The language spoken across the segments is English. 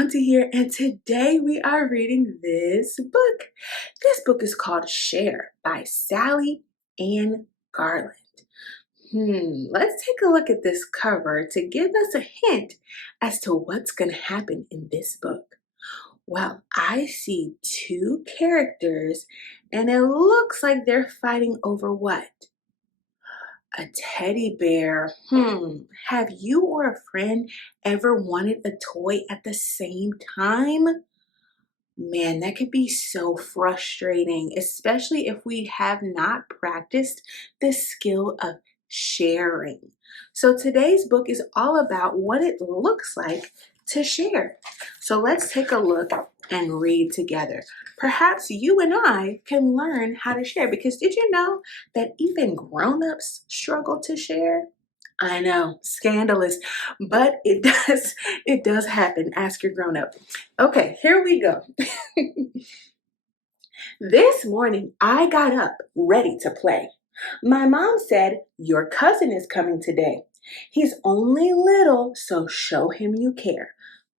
Auntie here, and today we are reading this book. This book is called Share by Sally Anne Garland. Let's take a look at this cover to give us a hint as to what's going to happen in this book. Well, I see two characters, and it looks like they're fighting over what? A teddy bear. Have you or a friend ever wanted a toy at the same time? Man, that could be so frustrating, especially if we have not practiced the skill of sharing. So today's book is all about what it looks like to share. So let's take a look and read together. Perhaps you and I can learn how to share, because did you know that even grown-ups struggle to share? I know, scandalous, but it does happen. Ask your grown-up. Okay, here we go. This morning, I got up ready to play. My mom said, "Your cousin is coming today. He's only little, so show him you care.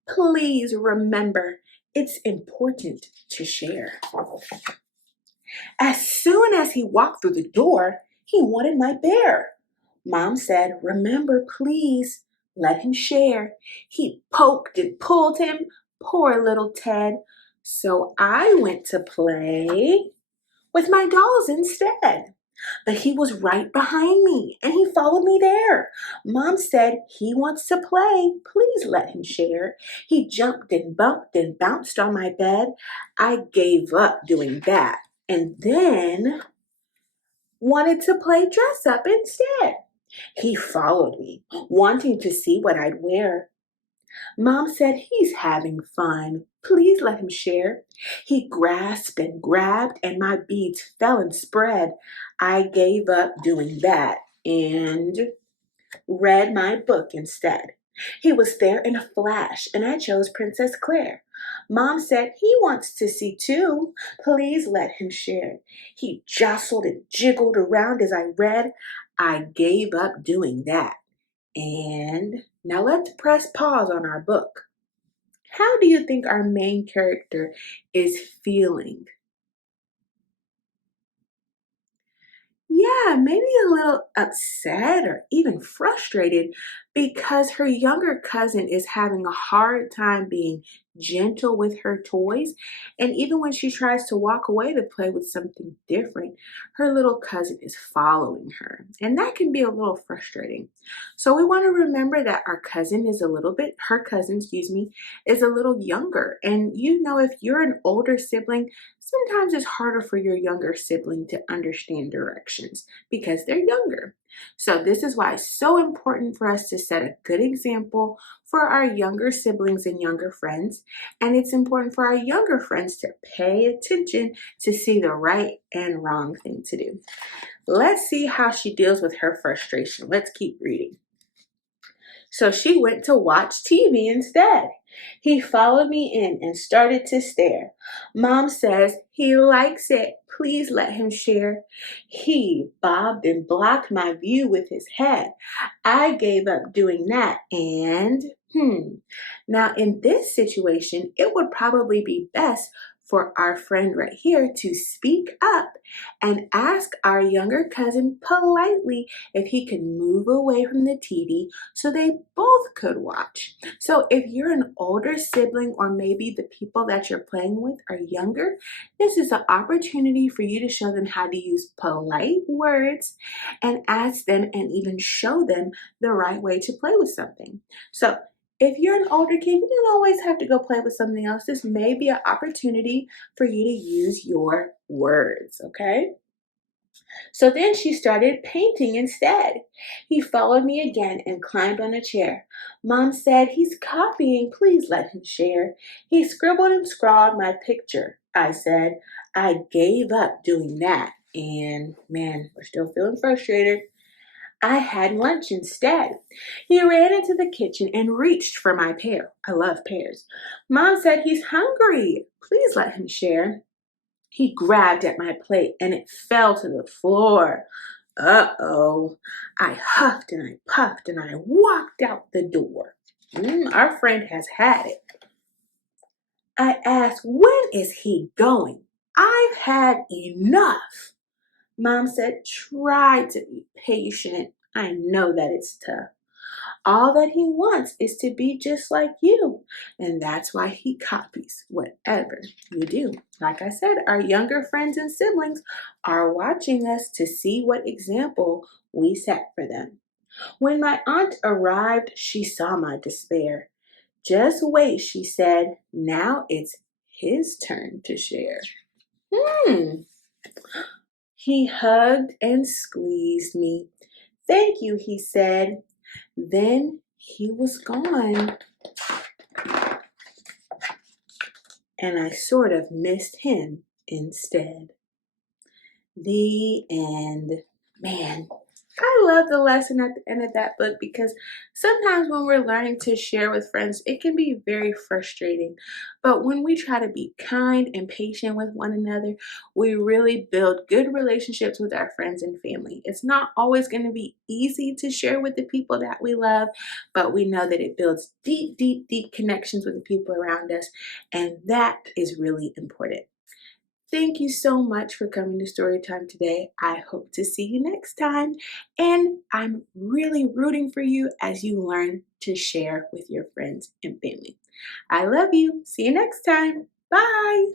Please remember, it's important to share." As soon as he walked through the door, he wanted my bear. Mom said, "Remember, please, let him share." He poked and pulled him, poor little Ted. So I went to play with my dolls instead. But he was right behind me and he followed me there. Mom said, "He wants to play. Please let him share." He jumped and bumped and bounced on my bed. I gave up doing that and then wanted to play dress up instead. He followed me, wanting to see what I'd wear. Mom said, "He's having fun. Please let him share." He grasped and grabbed, and my beads fell and spread. I gave up doing that and read my book instead. He was there in a flash, and I chose Princess Claire. Mom said, "He wants to see too. Please let him share." He jostled and jiggled around as I read. I gave up doing that. And now let's press pause on our book. How do you think our main character is feeling? Yeah, maybe a little upset or even frustrated because her younger cousin is having a hard time being gentle with her toys. And even when she tries to walk away to play with something different, her little cousin is following her. And that can be a little frustrating. So we want to remember that her cousin, is a little younger. And if you're an older sibling, sometimes it's harder for your younger sibling to understand directions because they're younger. So this is why it's so important for us to set a good example for our younger siblings and younger friends. And it's important for our younger friends to pay attention to see the right and wrong thing to do. Let's see how she deals with her frustration. Let's keep reading. So she went to watch TV instead. He followed me in and started to stare. Mom says, "He likes it. Please let him share." He bobbed and blocked my view with his head. I gave up doing that and, Now in this situation, it would probably be best for our friend right here to speak up and ask our younger cousin politely if he can move away from the TV so they both could watch. So if you're an older sibling or maybe the people that you're playing with are younger, this is an opportunity for you to show them how to use polite words and ask them and even show them the right way to play with something. So if you're an older kid, you don't always have to go play with something else. This may be an opportunity for you to use your words, okay? So then she started painting instead. He followed me again and climbed on a chair. Mom said, "He's copying. Please let him share." He scribbled and scrawled my picture. I said, I gave up doing that. And man, we're still feeling frustrated. I had lunch instead. He ran into the kitchen and reached for my pear. I love pears. Mom said, "He's hungry. Please let him share." He grabbed at my plate and it fell to the floor. Uh-oh. I huffed and I puffed and I walked out the door. Our friend has had it. I asked, when is he going? I've had enough. Mom said, try to be patient. I know that it's tough. All that he wants is to be just like you. And that's why he copies whatever you do. Like I said, our younger friends and siblings are watching us to see what example we set for them. When my aunt arrived, she saw my despair. Just wait, she said. Now it's his turn to share. Hmm. He hugged and squeezed me. Thank you, he said. Then he was gone, and I sort of missed him instead. The end. Man, I love the lesson at the end of that book because sometimes when we're learning to share with friends, it can be very frustrating. But when we try to be kind and patient with one another, we really build good relationships with our friends and family. It's not always going to be easy to share with the people that we love, but we know that it builds deep, deep, deep connections with the people around us, and that is really important. Thank you so much for coming to Storytime today. I hope to see you next time. And I'm really rooting for you as you learn to share with your friends and family. I love you. See you next time. Bye.